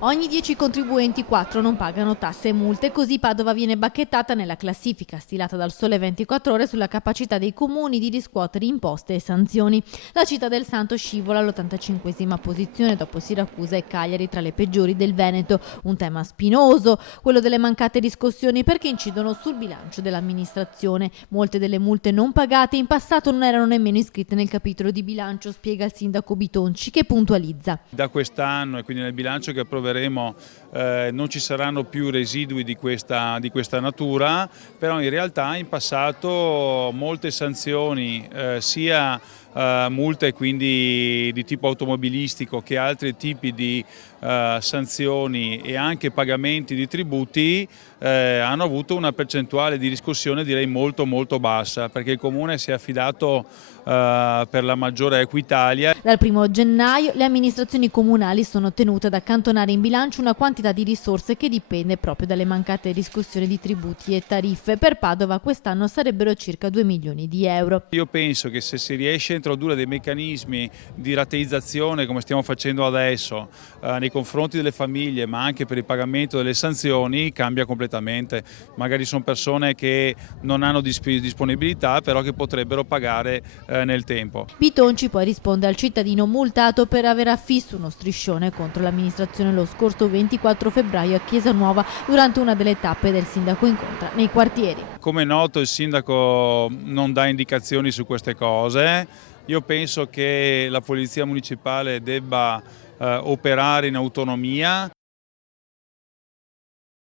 Ogni 10 contribuenti 4 non pagano tasse e multe, così Padova viene bacchettata nella classifica stilata dal Sole 24 Ore sulla capacità dei comuni di riscuotere imposte e sanzioni. La Città del Santo scivola all'85esima posizione dopo Siracusa e Cagliari tra le peggiori del Veneto. Un tema spinoso, quello delle mancate riscossioni, perché incidono sul bilancio dell'amministrazione. Molte delle multe non pagate in passato non erano nemmeno iscritte nel capitolo di bilancio, spiega il sindaco Bitonci, che puntualizza. Da quest'anno e quindi nel bilancio che approveremo non ci saranno più residui di questa natura, però in realtà in passato molte sanzioni, sia multe quindi di tipo automobilistico che altri tipi di sanzioni e anche pagamenti di tributi hanno avuto una percentuale di riscossione direi molto bassa, perché il Comune si è affidato per la maggiore Equitalia. Dal 1° gennaio le amministrazioni comunali sono tenute ad accantonare in bilancio una quantità di risorse che dipende proprio dalle mancate riscossioni di tributi e tariffe. Per Padova quest'anno sarebbero circa 2 milioni di euro. Io penso che se si riesce a introdurre dei meccanismi di rateizzazione come stiamo facendo adesso nei confronti delle famiglie, ma anche per il pagamento delle sanzioni, cambia completamente. Magari sono persone che non hanno disponibilità, però che potrebbero pagare nel tempo. Bitonci poi risponde al cittadino multato per aver affisso uno striscione contro l'amministrazione lo scorso 24 febbraio a Chiesa Nuova durante una delle tappe del sindaco incontra nei quartieri. Come è noto, il sindaco non dà indicazioni su queste cose. Io penso che la Polizia Municipale debba operare in autonomia